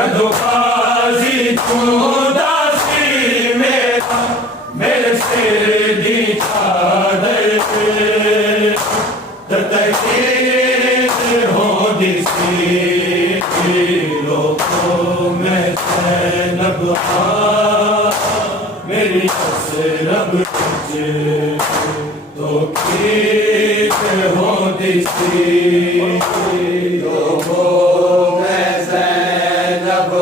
जदोबाजी दासी मेरा मेरे सिर दी चादर तकदीर हो दिसी लोगों में ज़ैनब मेरी हसरत तुझे तो कीत हो दिसी लोगों में ज़ैनब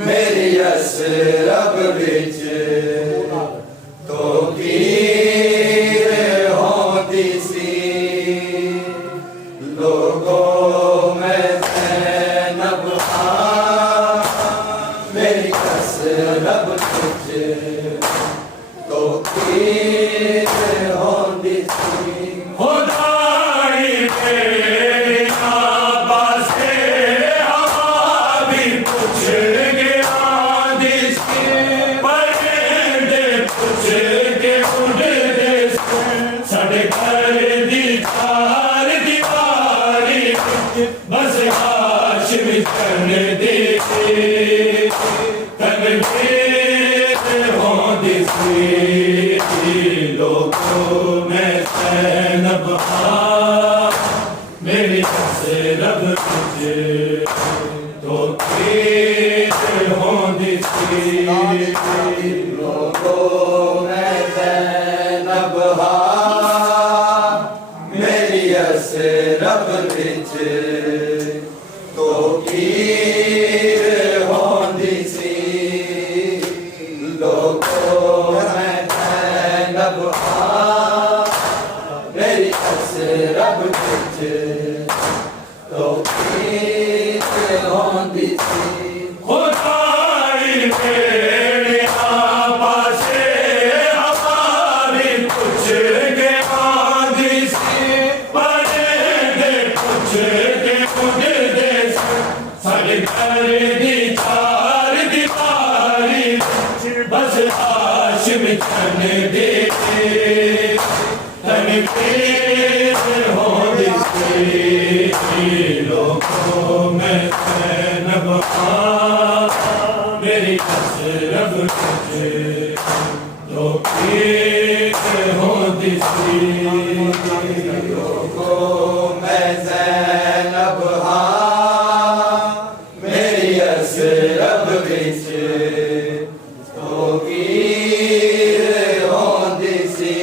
मेरी हसरत बिच तो कीत हो दिसी लोगों में ज़ैनब मेरी हसरत बिच तो कीत हो दिसी खुदाई तेरे आबासे हवा भी पूछ गया दिसके परिंदे पूछ के उड़दे साढ़े घर दी चार दीवारी बस हाशिम कर दे तकदीर हो दिसी लोगों में ज़ैनब मेरी हसरत तुझे तो कीत हो दिसी लोगों में ज़ैनब मेरी हसरत बिच तो कीत हो दिसी लोगों में ज़ैनब मेरी हसरत बिच तो कीत हो दिसी खुदाई तेरे आबासे हवा भी पूछ के दिसी परिंदे पूछ के उड़दे साढ़े घर दी चार दीवारी बस हाशिम चन दे तकदीर हो दिसी लोगों में ज़ैनब मेरी हसरत तुझे तो कीत हो दिसी लोगों में ज़ैनब मेरी हसरत बिच तो कीत हो दिसी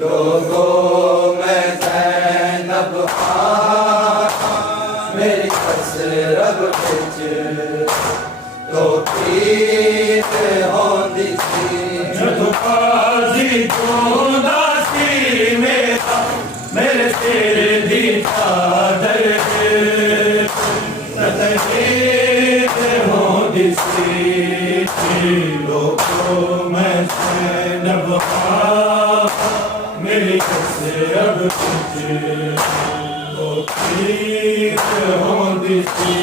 लोगों में ज़ैनब मेरी हसरत बिच तो कीत हो दिसी जदोबाजी दासी मेरा मेरे सिर दी चादर तकदीर हो दिसी लोगों में ज़ैनब मेरी हसरत तुझे तो कीत हो दिसी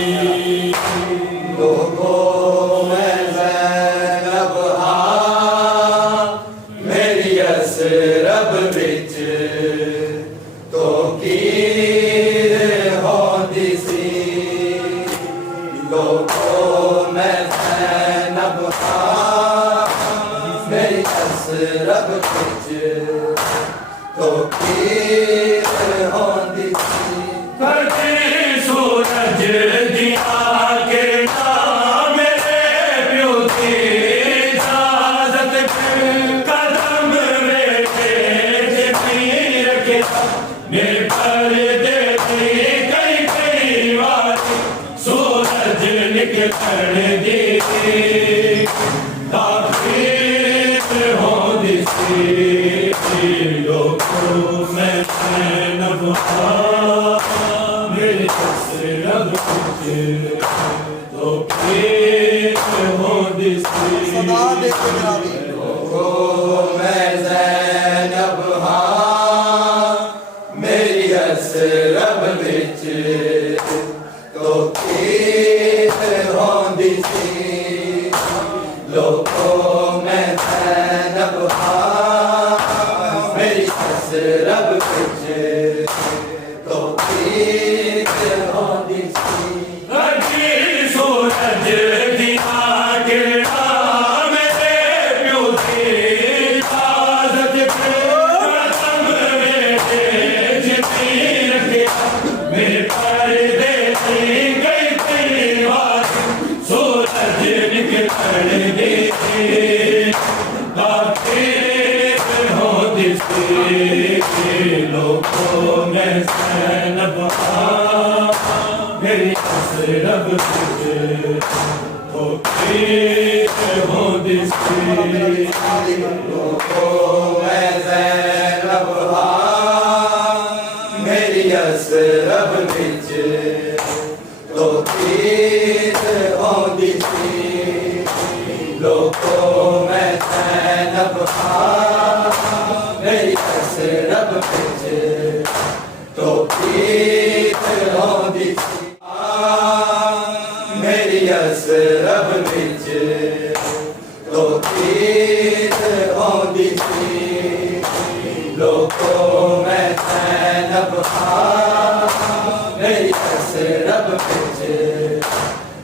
लोगों में ज़ैनब मेरी हसरत बिच तो कीत हो दिसी लोगों में ज़ैनब मेरी हसरत बिच तो कीत हो दिसी करते सूरज दिया के नाम मेरे प्यो की इजाजत पे कदम मेरे जमीन रखे मेरे पर्दे की कई कई बार सूरज निकल दे ताक़ीद हो दिसी लोगों में ज़ैनब मेरी हसरत तुझे तो कीत हो दिसी लोगों में ज़ैनब मेरी हसरत बिच तो कीत हो दिसी लोगों में ज़ैनब मेरी हसरत बिच तो कीत हो दिसी लोगों में ज़ैनब मेरी हसरत विच तो पीत होंदी सी लोगों में ज़ैनब मेरी हसरत विच तो पीत होंदी सी लोगों में ज़ैनब मेरी हसरत विच तो पीत होंदी सी मेरी हसरत विच तो पीत होंदी सी लोगों में ज़ैनब मेरी हसरत विच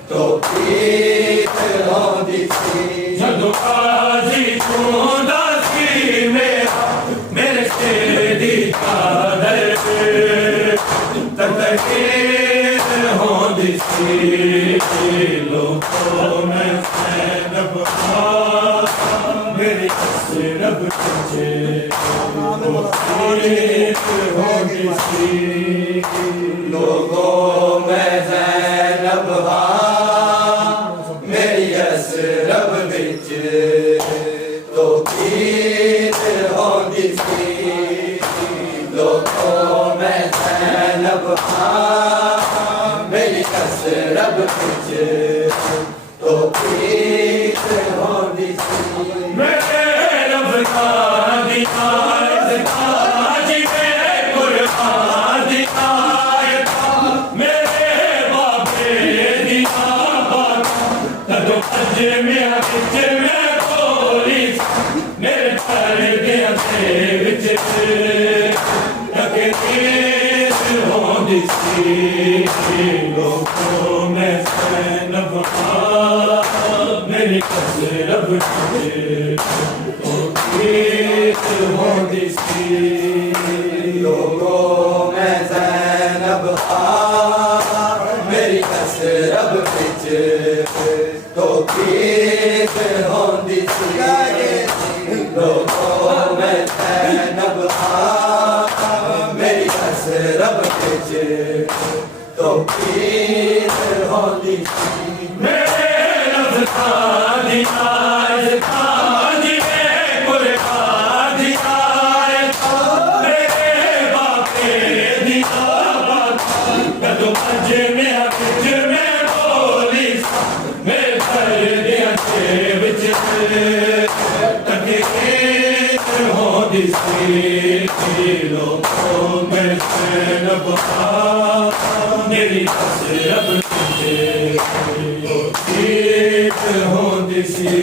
तो पीत होंदी सी जदों काजी चूंदा सी मेरे सिर दी चादर तकदीर होंदी सी लोगों में ज़ैनब मेरी हसरत विच तो पीत होंदी सी लोगों में ज़ैनब मेरी हसरत विच तो पीत होंदी सी लोगों में ज़ैनब मेरी हसरत विच तो पीत होंदी सी मेरे रब का दिखाए जी मेरे कुर्बान दिखाए मेरे बाबे दिया तदो अज में बोली मेरे घर दे विच तकदीर होंदी सी लोगों में ज़ैनब मेरी हसरत विच तो पीत होंदी सी लोगों में ज़ैनब मेरी हसरत विच तो पीत होंदी सी लोगों में ज़ैनब मेरी हसरत विच तो पीत होंदी सी मेरे रब का दिखाए जी मेरे कुर्बान दिखाए मेरे बापे दिया कदों अज में बोली मेरे घर दे विच तकदीर होंदी सी लोगों में ज़ैनब मेरी हसरत विच तो पीत होंदी सी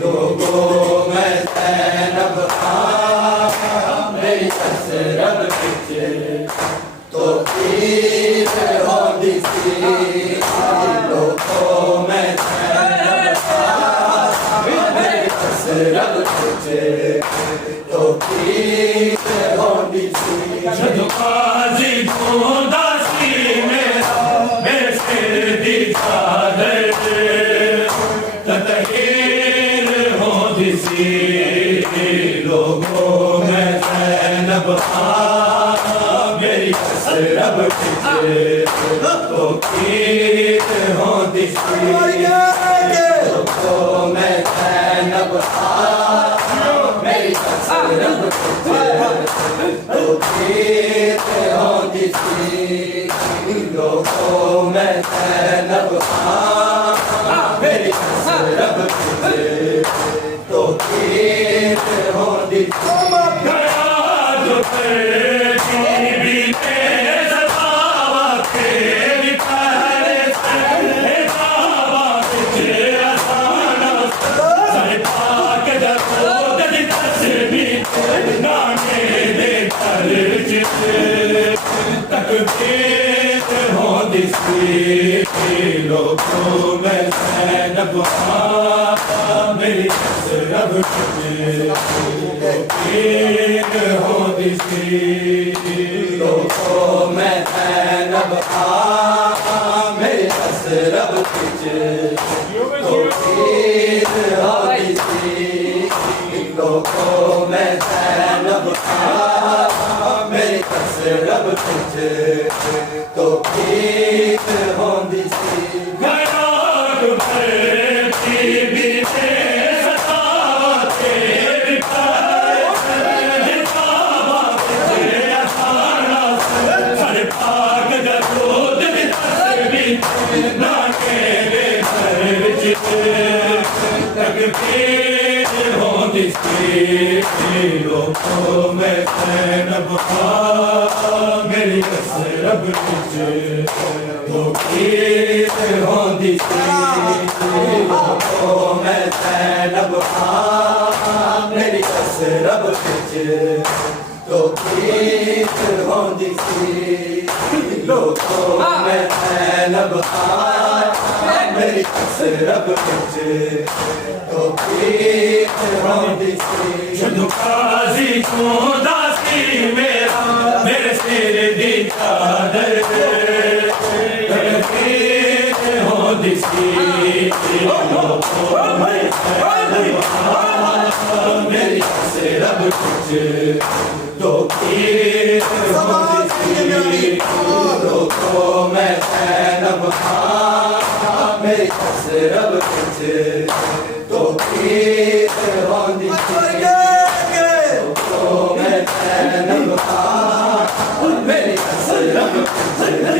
लोगों में ज़ैनब मेरी हसरत विच तो पीत होंदी सी लोगों में ज़ैनब मेरी हसरत विच तो पीत होंदी सी जदों काजी चूंदा सी मेरे सिर दी चादर तकदीर होंदी सी लोगों में ज़ैनब मेरी हसरत विच तो पीत होंदी सी लोगों में ज़ैनब मेरी हसरत विच तो पीत होंदी सी लोगों में ज़ैनब मेरी हसरत विच तो पीत होंदी सी गया जो तेरी तेज बाबा तेरी पहले से बाबा तुझे आसाना सर पाक दसो तेरी तस्वीर नाने दे घर विच तकदीर होंदी सी लोगों में ज़ैनब मेरी हसरत विच तो पीत होंदी सी लोगों में ज़ैनब मेरी हसरत विच तो पीत होंदी सी लोगों में ज़ैनब ਵਿੱਚ ਤੋ ਪੀਤ ਹੁੰਦੀ ਸੀ ਗਰਾਗ ਭਰਤੀ ਬੀਤੇ ਸਤਾਤੇ ਵਿਕਾਰੇ ਸਾਵਾਤੇ ਅਸਾਰਾ ਸਾਡੇ ਭਾਗ ਦਾ ਕ੍ਰੋਧ ਦੀ ਤਸਵੀ ਨਾ ਕੇਰੇ ਘਰ ਵਿੱਚ ਤਕਬੀਰ ਹੁੰਦੀ ਸੀ ਲੋਕੋ ਮੈਂ ਸੈਨਬ ਮੇਰੀ ਕਸਰਬ ਵਿੱਚ ਤਕਬੀਰ ਹੁੰਦੀ ਸੀ ਲੋਕੋ ਮੈਂ ਸੈਨਬ ਮੇਰੀ ਕਸਰਬ ਵਿੱਚ ਤਕਬੀਰ ਹੁੰਦੀ ਸੀ ਲੋਕੋ ਮੈਂ ਸੈਨਬ ਮੇਰੀ ਕਸਰਬ ਵਿੱਚ ਤਕਬੀਰ ਹੁੰਦੀ ਸੀ ਜਦੋਂ ਕਾਜ਼ੀ ਚੋਂਦਾ ਸੀ ਮੇਰਾ ਮੇਰੇ ਸਿਰ ਦੀ ਚਾਦਰ ਤਕਬੀਰ ਹੁੰਦੀ ਸੀ ਲੋਕੋ ਮੈਂ ਮੇਰੀ ਕਸਰਬ ਵਿੱਚ ਤਕਬੀਰ ਹੁੰਦੀ ਸੀ ਲੋਕੋ ਮੈਂ ਸੈਨਬ ਮੇਰੀ ਕਸਰਬ ਵਿੱਚ ਤਕਬੀਰ ਹੁੰਦੀ ਸੀ ਲੋਕੋ ਮੈਂ ਸੈਨਬ ਮੇਰੀ ਕਸਰਬ ਵਿੱਚ